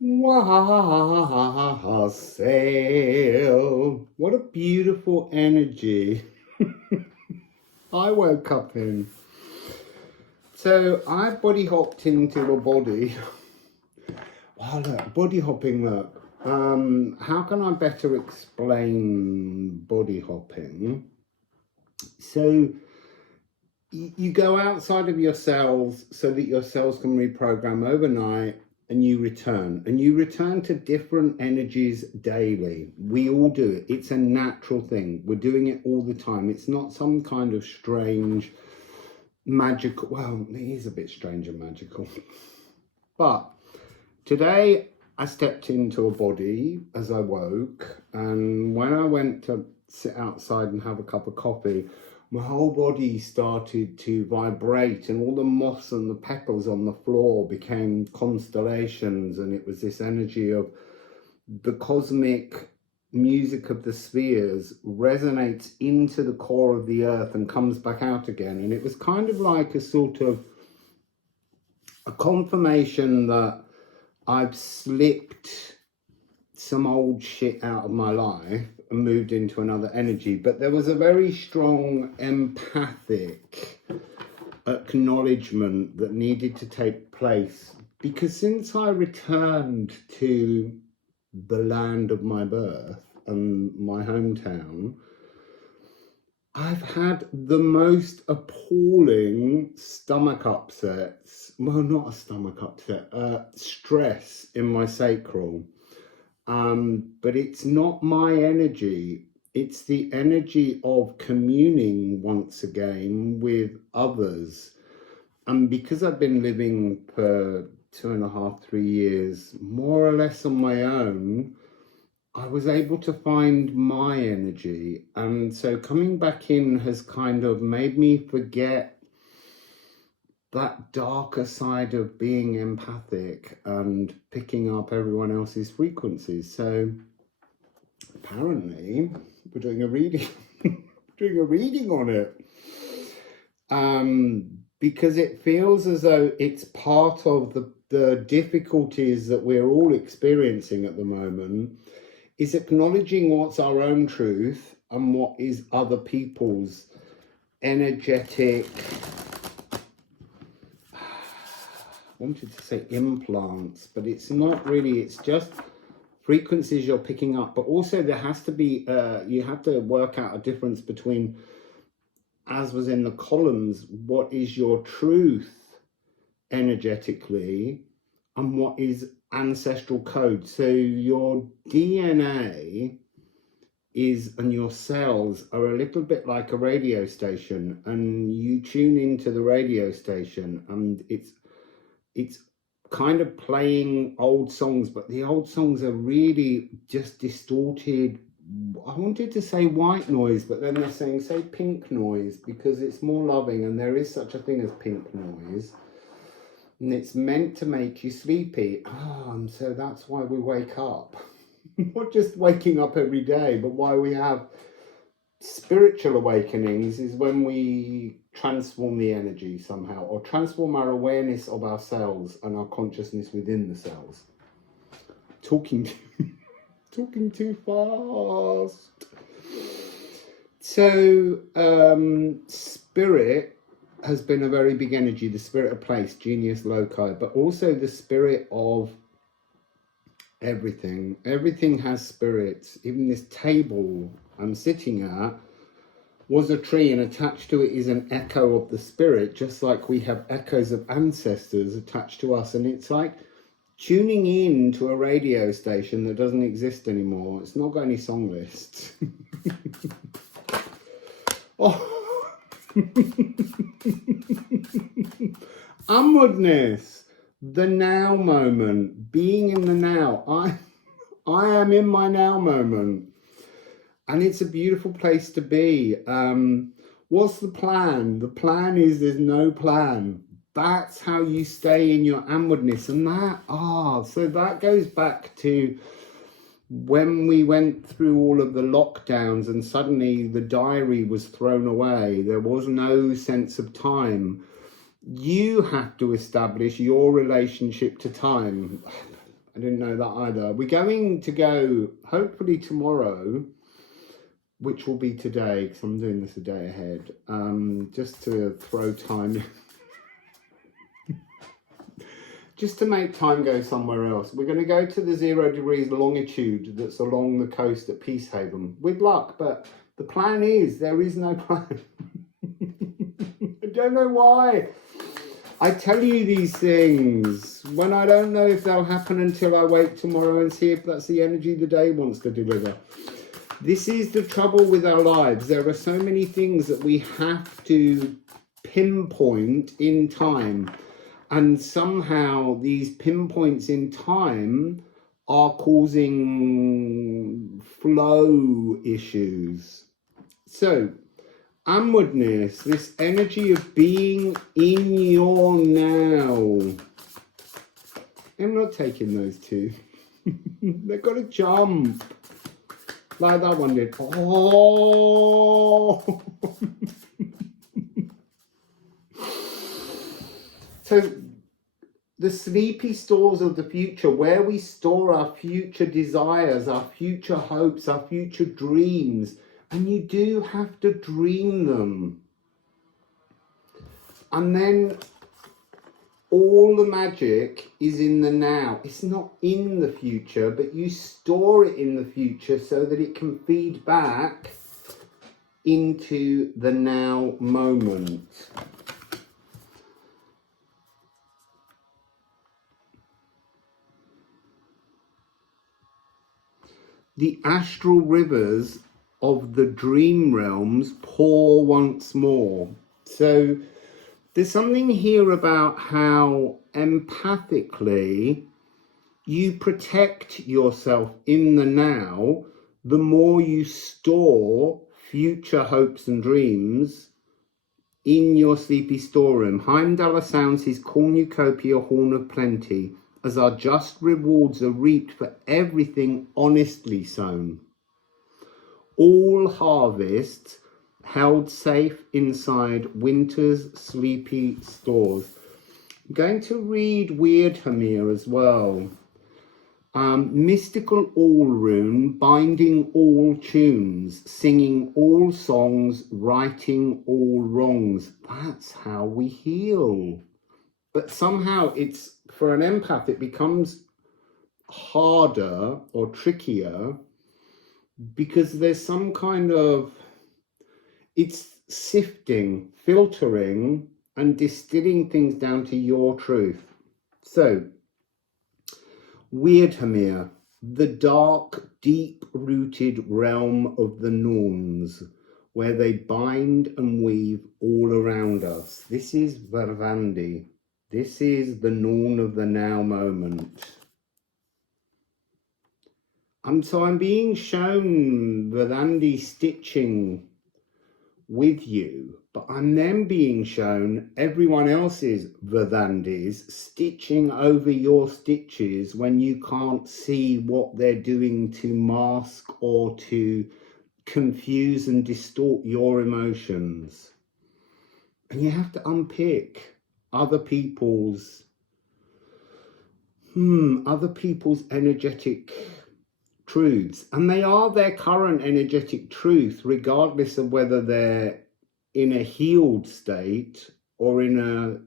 Wassail. What a beautiful energy I woke up in. So I body hopped into a body. Wow, look, body hopping, look. How can I better explain body hopping? So you go outside of your cells so that your cells can reprogram overnight, and you return to different energies daily. We all do it. It's a natural thing. We're doing it all the time. It's not some kind of strange magical, well, it is a bit strange and magical. But today I stepped into a body as I woke, and when I went to sit outside and have a cup of coffee, my whole body started to vibrate, and all the moss and the petals on the floor became constellations, and it was this energy of the cosmic music of the spheres resonates into the core of the earth and comes back out again. And it was kind of like a sort of a confirmation that I've slipped some old shit out of my life and moved into another energy. But there was a very strong empathic acknowledgement that needed to take place, because since I returned to the land of my birth and my hometown, I've had the most appalling stomach upsets. Well, not a stomach upset, stress in my sacral. But it's not my energy. It's the energy of communing once again with others. And because I've been living for 2.5, 3 years, more or less on my own, I was able to find my energy. And so coming back in has kind of made me forget that darker side of being empathic and picking up everyone else's frequencies. So apparently we're doing a reading, doing a reading on it. Because it feels as though it's part of the difficulties that we're all experiencing at the moment, is acknowledging what's our own truth and what is other people's energetic, I wanted to say implants, but it's not really, it's just frequencies you're picking up. But also there has to be, you have to work out a difference between, as was in the columns, what is your truth energetically and what is ancestral code. So your DNA is, and your cells are a little bit like a radio station, and you tune into the radio station and it's kind of playing old songs, but the old songs are really just distorted. I wanted to say white noise, but then they're saying say pink noise because it's more loving, and there is such a thing as pink noise. And it's meant to make you sleepy. So that's why we wake up. Not just waking up every day, but why we have spiritual awakenings is when we transform the energy somehow, or transform our awareness of ourselves and our consciousness within the cells. Talking too fast. So, spirit has been a very big energy, the spirit of place, genius loci, but also the spirit of everything. Everything has spirits. Even this table I'm sitting at was a tree, and attached to it is an echo of the spirit, just like we have echoes of ancestors attached to us. And it's like tuning in to a radio station that doesn't exist anymore. It's not got any song lists. Oh. Onwardness, the now moment, being in the now. I am in my now moment, and it's a beautiful place to be. What's the plan? The plan is there's no plan. That's how you stay in your onwardness. And so that goes back to when we went through all of the lockdowns and suddenly the diary was thrown away. There was no sense of time. You have to establish your relationship to time. I didn't know that either. We're going to go, hopefully tomorrow, which will be today, because I'm doing this a day ahead, just to throw time, just to make time go somewhere else. We're going to go to the 0 degrees longitude that's along the coast at Peacehaven, with luck, but the plan is, there is no plan. I don't know why. I tell you these things when I don't know if they'll happen until I wait tomorrow and see if that's the energy the day wants to deliver. This is the trouble with our lives. There are so many things that we have to pinpoint in time. And somehow these pinpoints in time are causing flow issues. So, onwardness, this energy of being in your now. I'm not taking those two. They've got to jump. Like that one did. Oh! So, the sleepy stores of the future, where we store our future desires, our future hopes, our future dreams. And you do have to dream them. And then all the magic is in the now. It's not in the future, but you store it in the future so that it can feed back into the now moment. The astral rivers of the dream realms pour once more. So there's something here about how empathically you protect yourself in the now, the more you store future hopes and dreams in your sleepy storeroom. Heimdall sounds his cornucopia horn of plenty, as our just rewards are reaped for everything honestly sown. All harvests held safe inside winter's sleepy stores. I'm going to read Weirdhamir as well. Mystical all rune, binding all tunes, singing all songs, righting all wrongs. That's how we heal. But somehow it's, for an empath, it becomes harder or trickier because there's some kind of, it's sifting, filtering and distilling things down to your truth. So, Weirdhamir, the dark, deep-rooted realm of the norns, where they bind and weave all around us. This is Varvandi. This is the Norn of the now moment. So I'm being shown Varvandi stitching with you, but I'm then being shown everyone else's Varvandis stitching over your stitches when you can't see what they're doing to mask or to confuse and distort your emotions. And you have to unpick other people's energetic truths, and they are their current energetic truth, regardless of whether they're in a healed state or in a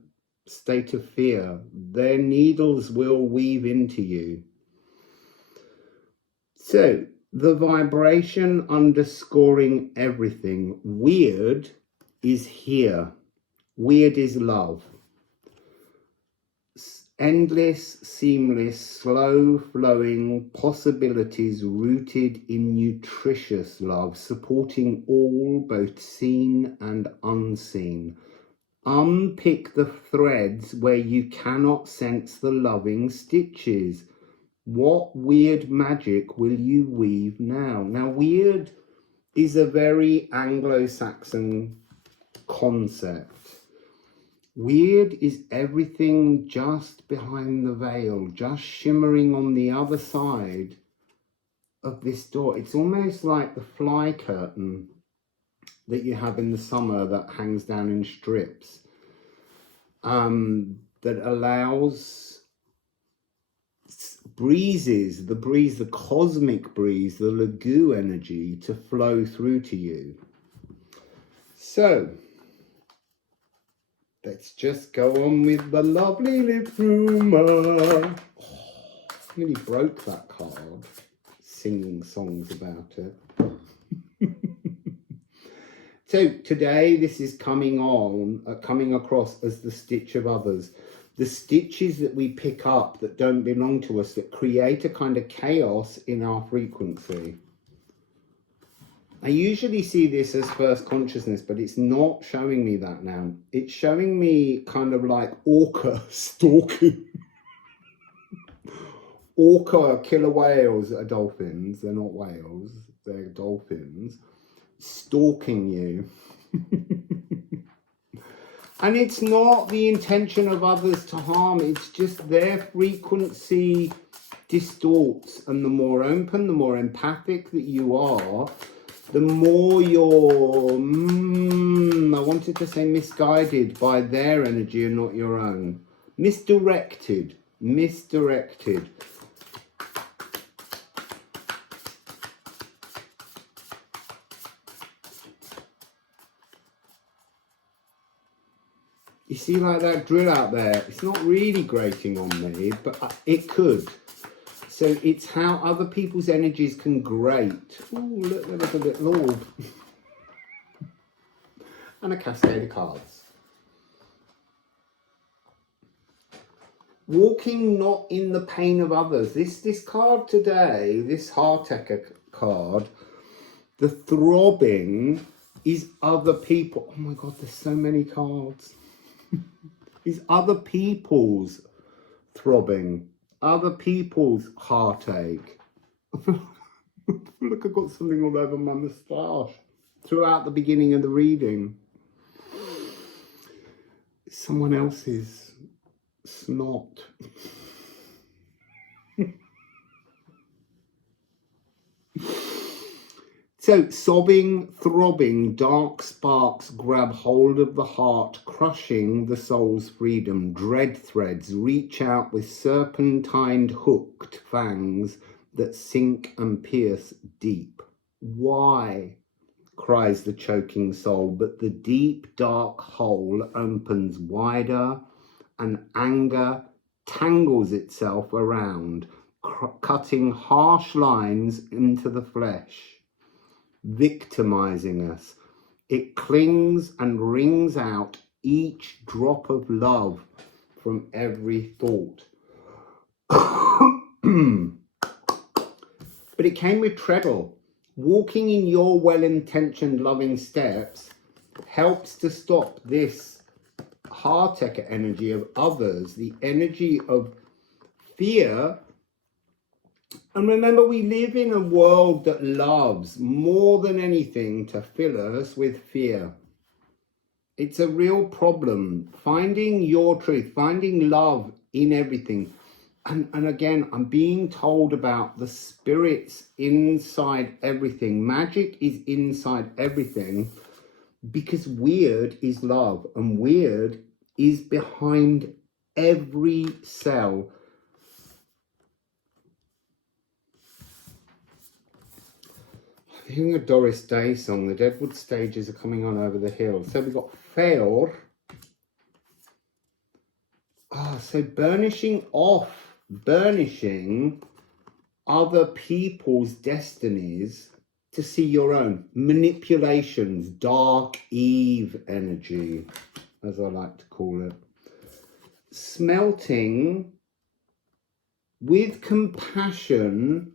state of fear. Their needles will weave into you. So the vibration underscoring everything. Weird is here. Weird is love. Endless, seamless, slow-flowing possibilities rooted in nutritious love, supporting all, both seen and unseen. Unpick the threads where you cannot sense the loving stitches. What weird magic will you weave now? Now, weird is a very Anglo-Saxon concept. Weird is everything just behind the veil, just shimmering on the other side of this door. It's almost like the fly curtain that you have in the summer that hangs down in strips, that allows breezes, the breeze, the cosmic breeze, the Lagu energy to flow through to you. So let's just go on with the lovely Liffruma. Oh, I nearly broke that card singing songs about it. So today this is coming across as the stitch of others. The stitches that we pick up that don't belong to us, that create a kind of chaos in our frequency. I usually see this as first consciousness, but it's not showing me that now. It's showing me kind of like orca stalking. Orca killer whales are dolphins. They're not whales. They're dolphins. Stalking you. And it's not the intention of others to harm. It's just their frequency distorts. And the more open, the more empathic that you are, the more you're, I wanted to say misguided by their energy and not your own. Misdirected. Misdirected. You see, like that drill out there, it's not really grating on me, but it could. So it's how other people's energies can grate. Ooh, look, there was a little orb. And a cascade of cards. Walking not in the pain of others. This card today, this Heartache card, the throbbing is other people. Oh my God, there's so many cards. Is other people's throbbing, other people's heartache. Look, I've got something all over my moustache throughout the beginning of the reading. Someone else's snot. So, sobbing, throbbing, dark sparks grab hold of the heart, crushing the soul's freedom. Dread threads reach out with serpentined hooked fangs that sink and pierce deep. Why? Cries the choking soul, but the deep, dark hole opens wider, and anger tangles itself around, cutting harsh lines into the flesh. Victimizing us. It clings and wrings out each drop of love from every thought. But it came with treadle. Walking in your well-intentioned loving steps helps to stop this Heartache energy of others, the energy of fear. And remember, we live in a world that loves more than anything to fill us with fear. It's a real problem. Finding your truth, finding love in everything. And again, I'm being told about the spirits inside everything. Magic is inside everything because weird is love, and weird is behind every cell. Hearing a Doris Day song, the Deadwood stages are coming on over the hill. So we've got fail. So burnishing other people's destinies to see your own. Manipulations, dark Eve energy, as I like to call it. Smelting with compassion.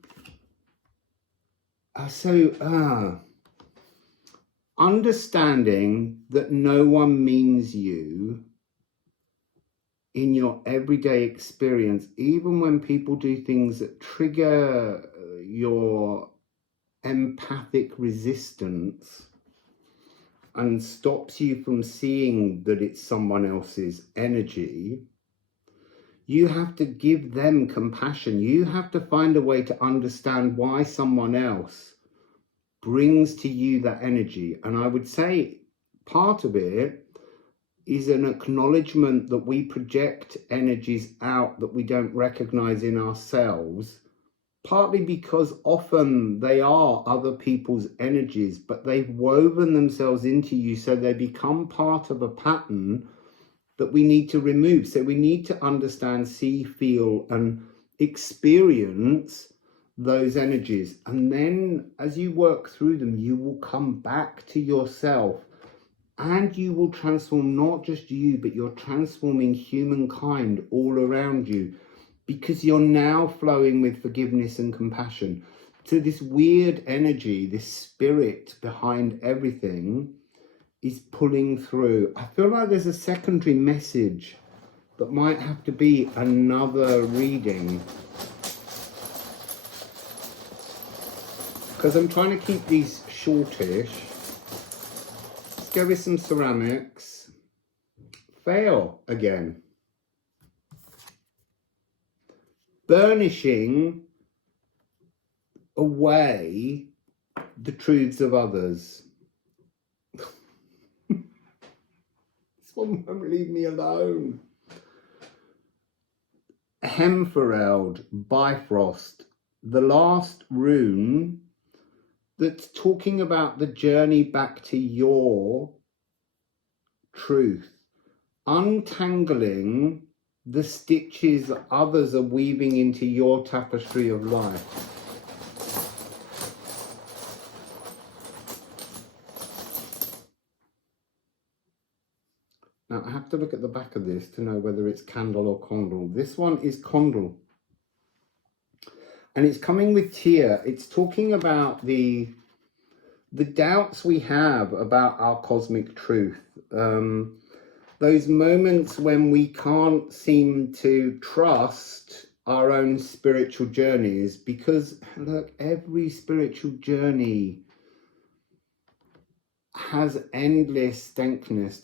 Understanding that no one means you in your everyday experience, even when people do things that trigger your empathic resistance and stops you from seeing that it's someone else's energy. You have to give them compassion. You have to find a way to understand why someone else brings to you that energy. And I would say part of it is an acknowledgement that we project energies out that we don't recognize in ourselves, partly because often they are other people's energies, but they've woven themselves into you, so they become part of a pattern that we need to remove. So we need to understand, see, feel, and experience those energies. And then as you work through them, you will come back to yourself, and you will transform not just you, but you're transforming humankind all around you, because you're now flowing with forgiveness and compassion. So this weird energy, this spirit behind everything, is pulling through. I feel like there's a secondary message that might have to be another reading, because I'm trying to keep these shortish. Let's go with some ceramics. Fail again. Burnishing away the truths of others. This one won't leave me alone. Hemfereld, Bifrost, the last rune that's talking about the journey back to your truth, untangling the stitches that others are weaving into your tapestry of life. Now I have to look at the back of this to know whether it's candle or condle. This one is condle, and it's coming with tear. It's talking about the doubts we have about our cosmic truth. Those moments when we can't seem to trust our own spiritual journeys, because look, every spiritual journey has endless stankness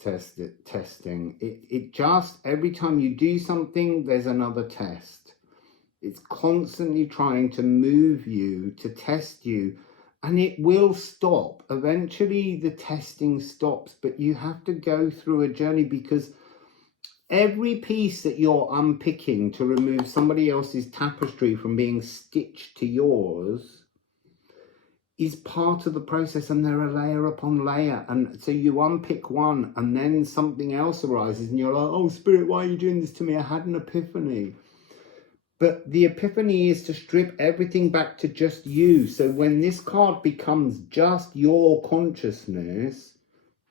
testing. It just, every time you do something, there's another test. It's constantly trying to move you, to test you, and it will stop. Eventually the testing stops, but you have to go through a journey, because every piece that you're unpicking to remove somebody else's tapestry from being stitched to yours is part of the process, and they're a layer upon layer. And so you unpick one and then something else arises and you're like, oh, Spirit, why are you doing this to me? I had an epiphany. But the epiphany is to strip everything back to just you. So when this card becomes just your consciousness,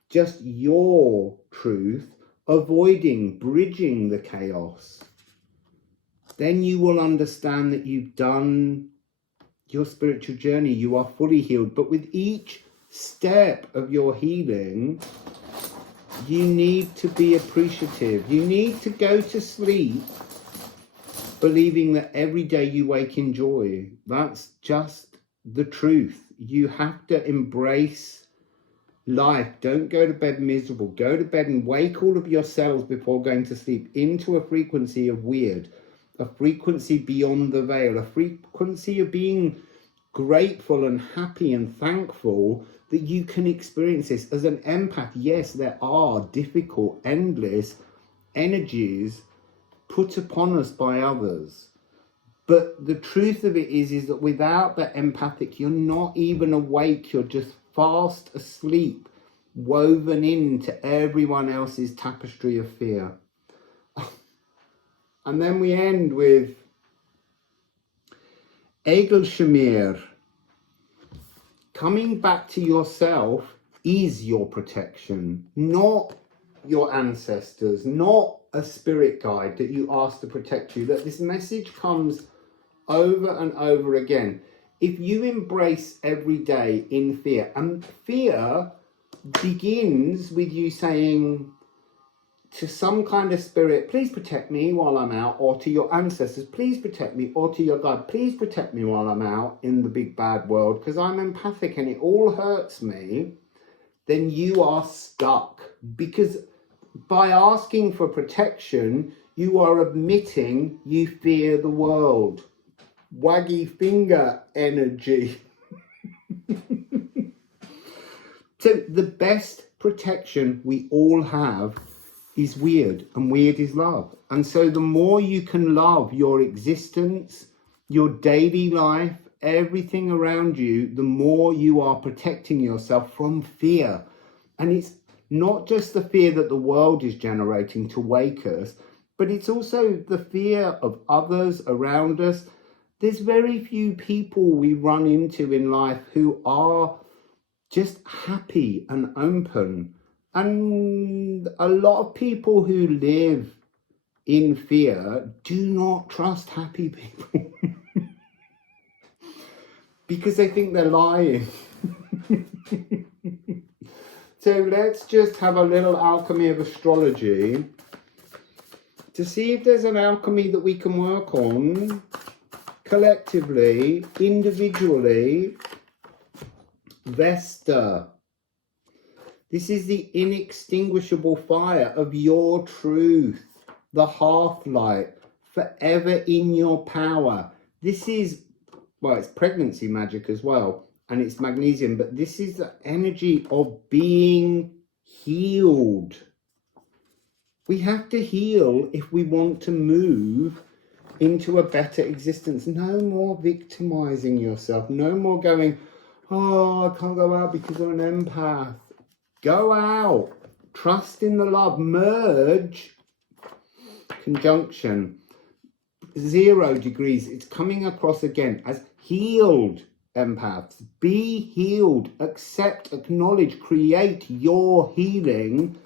just your truth, avoiding, bridging the chaos, then you will understand that you've done your spiritual journey. You are fully healed. But with each step of your healing, you need to be appreciative. You need to go to sleep believing that every day you wake in joy. That's just the truth. You have to embrace life. Don't go to bed miserable. Go to bed and wake all of your cells before going to sleep into a frequency of weird, a frequency beyond the veil, a frequency of being grateful and happy and thankful that you can experience this. As an empath, yes, there are difficult, endless energies put upon us by others. But the truth of it is that without the empathic, you're not even awake. You're just fast asleep, woven into everyone else's tapestry of fear. And then we end with Egelshamir. Coming back to yourself is your protection, not your ancestors, not a spirit guide that you ask to protect you. That this message comes over and over again. If you embrace every day in fear, and fear begins with you saying to some kind of spirit, please protect me while I'm out, or to your ancestors, please protect me, or to your God, please protect me while I'm out in the big bad world because I'm empathic and it all hurts me, then you are stuck. Because by asking for protection, you are admitting you fear the world. Waggy finger energy. So the best protection we all have is weird, and weird is love. And so the more you can love your existence, your daily life, everything around you, the more you are protecting yourself from fear. And it's not just the fear that the world is generating to wake us, but it's also the fear of others around us. There's very few people we run into in life who are just happy and open. And a lot of people who live in fear do not trust happy people because they think they're lying. So let's just have a little alchemy of astrology to see if there's an alchemy that we can work on collectively, individually. Vesta. This is the inextinguishable fire of your truth, the hearthlight, forever in your power. This is, well, it's pregnancy magic as well, and it's magnesium, but this is the energy of being healed. We have to heal if we want to move into a better existence. No more victimizing yourself. No more going, oh, I can't go out because I'm an empath. Go out. Trust in the love. Merge. Conjunction. 0 degrees. It's coming across again as healed empaths. Be healed. Accept, acknowledge, create your healing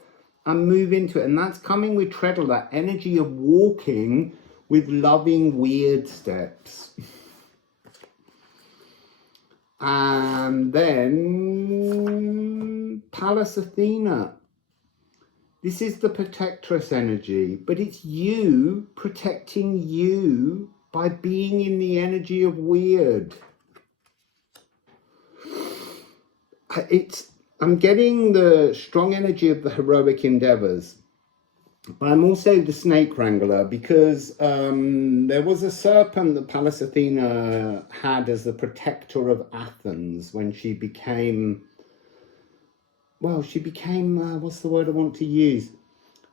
and move into it. And that's coming with treadle, that energy of walking with loving weird steps. And then Pallas Athena. This is the protectress energy, but it's you protecting you by being in the energy of weird. I'm getting the strong energy of the heroic endeavors. But I'm also the snake wrangler because there was a serpent that Pallas Athena had as the protector of Athens when she became, what's the word I want to use?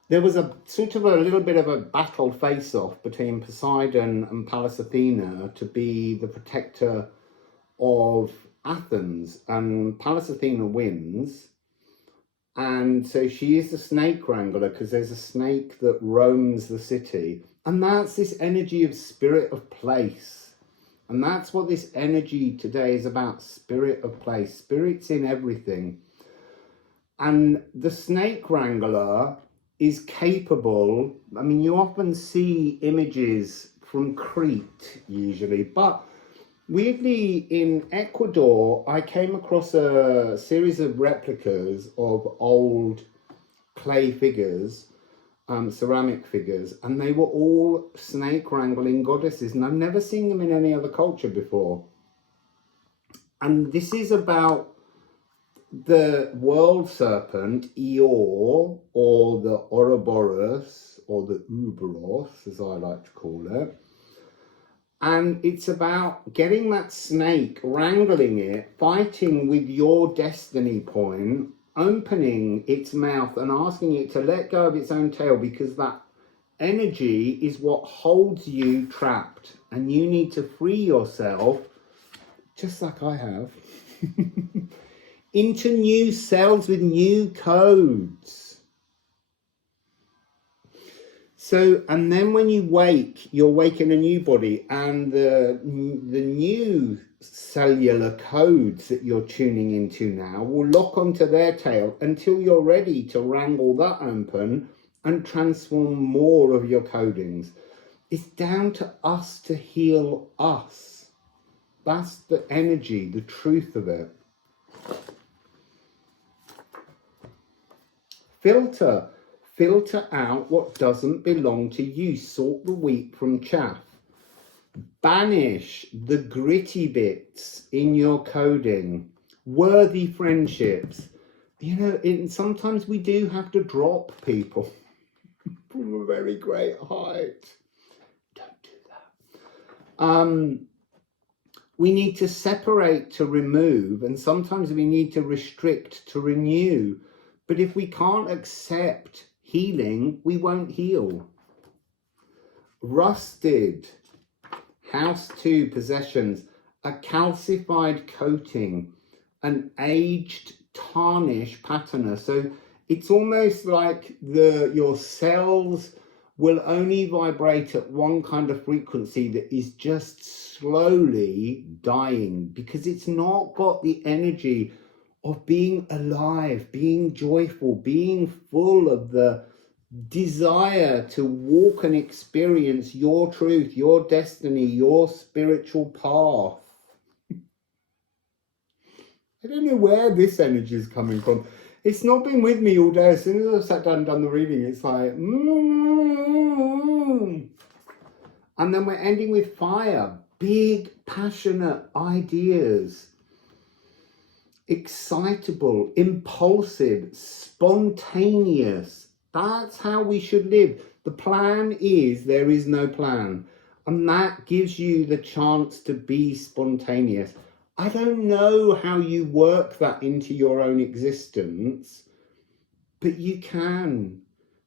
There was a sort of a little bit of a battle face-off between Poseidon and Pallas Athena to be the protector of Athens, and Pallas Athena wins. And so she is the snake wrangler because there's a snake that roams the city. And that's this energy of spirit of place. And that's what this energy today is about, spirit of place. Spirit's in everything. And the snake wrangler is capable. I mean, you often see images from Crete usually, but weirdly, in Ecuador, I came across a series of replicas of old clay figures, ceramic figures, and they were all snake wrangling goddesses, and I've never seen them in any other culture before. And this is about the world serpent, Eeyore, or the Ouroboros, or the Uberos, as I like to call it. And it's about getting that snake, wrangling it, fighting with your destiny point, opening its mouth and asking it to let go of its own tail, because that energy is what holds you trapped. And you need to free yourself, just like I have, into new cells with new codes. So, and then when you wake, you're waking a new body, and the new cellular codes that you're tuning into now will lock onto their tail until you're ready to wrangle that open and transform more of your codings. It's down to us to heal us. That's the energy, the truth of it. Filter out what doesn't belong to you. Sort the wheat from chaff. Banish the gritty bits in your coding. Worthy friendships. You know, sometimes we do have to drop people from a very great height. Don't do that. We need to separate to remove, and sometimes we need to restrict to renew. But if we can't accept healing, we won't heal. Rusted, house 2 possessions, a calcified coating, an aged tarnish patina. So it's almost like your cells will only vibrate at one kind of frequency that is just slowly dying because it's not got the energy of being alive, being joyful, being full of the desire to walk and experience your truth, your destiny, your spiritual path. I don't know where this energy is coming from. It's not been with me all day. As soon as I've sat down and done the reading, it's like, And then we're ending with fire. Big, passionate ideas. Excitable, impulsive, spontaneous. That's how we should live. The plan is there is no plan. And that gives you the chance to be spontaneous. I don't know how you work that into your own existence, but you can.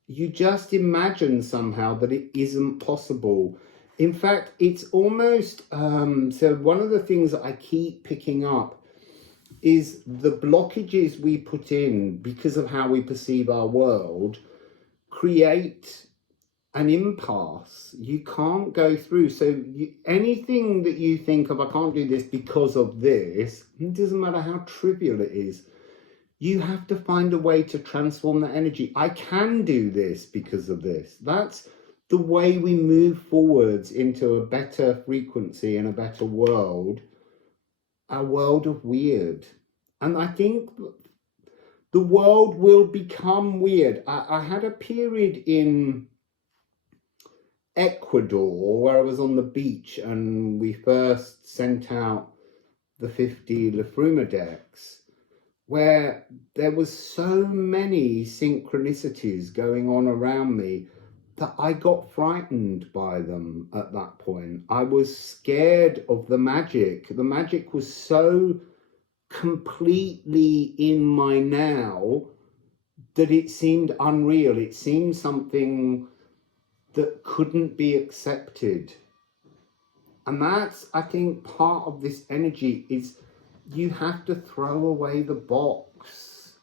You just imagine somehow that it isn't possible. In fact, it's almost, so one of the things that I keep picking up is the blockages we put in because of how we perceive our world create an impasse. You can't go through. So anything that you think of, I can't do this because of this, it doesn't matter how trivial it is. You have to find a way to transform that energy. I can do this because of this. That's the way we move forwards into a better frequency and a better world, a world of weird. And I think the world will become weird. I had a period in Ecuador where I was on the beach and we first sent out the 50 Liffruma decks, where there was so many synchronicities going on around me that I got frightened by them at that point. I was scared of the magic. The magic was so completely in my now that it seemed unreal. It seemed something that couldn't be accepted. And that's, I think, part of this energy is you have to throw away the box.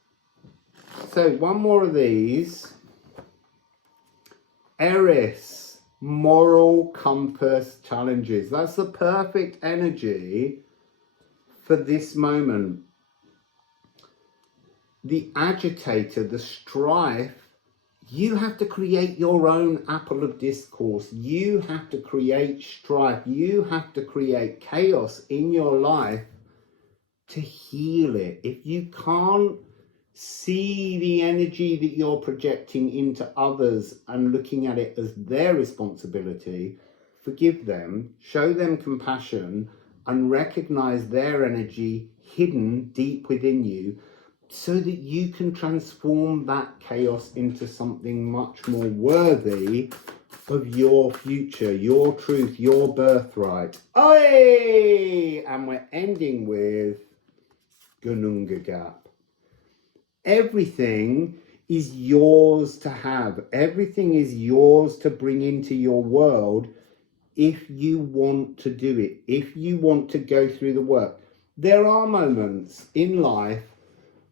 So one more of these. Eris, moral compass challenges. That's the perfect energy for this moment. The agitator, the strife, you have to create your own apple of discourse. You have to create strife. You have to create chaos in your life to heal it. If you can't see the energy that you're projecting into others and looking at it as their responsibility, forgive them, show them compassion, and recognize their energy hidden deep within you so that you can transform that chaos into something much more worthy of your future, your truth, your birthright. Oi! And we're ending with Gununga Gap. Everything is yours to have. Everything is yours to bring into your world if you want to do it, if you want to go through the work. There are moments in life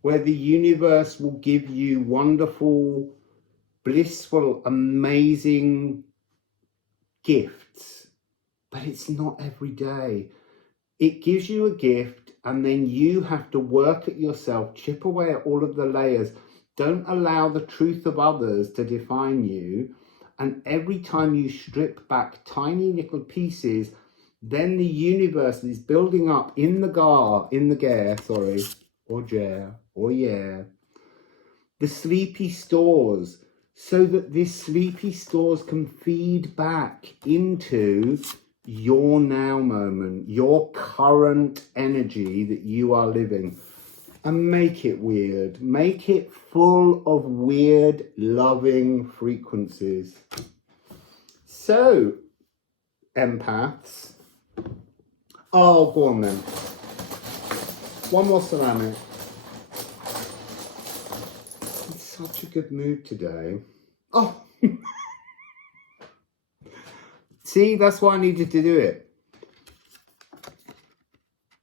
where the universe will give you wonderful, blissful, amazing gifts, but it's not every day. It gives you a gift and then you have to work at yourself, chip away at all of the layers. Don't allow the truth of others to define you. And every time you strip back tiny little pieces, then the universe is building up in the the sleepy stores, so that this sleepy stores can feed back into your now moment, your current energy that you are living, and make it weird. Make it full of weird, loving frequencies. So, empaths. Oh, go on then. One more ceramic. It's such a good mood today. Oh, see, that's why I needed to do it.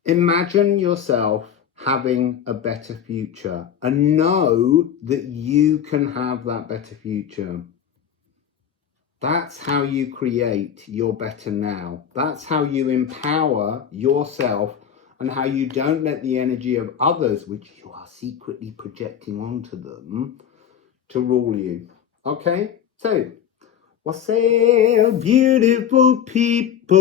Imagine yourself having a better future and know that you can have that better future. That's how you create your better now. That's how you empower yourself and how you don't let the energy of others, which you are secretly projecting onto them, to rule you. Okay? So, wassail, beautiful people.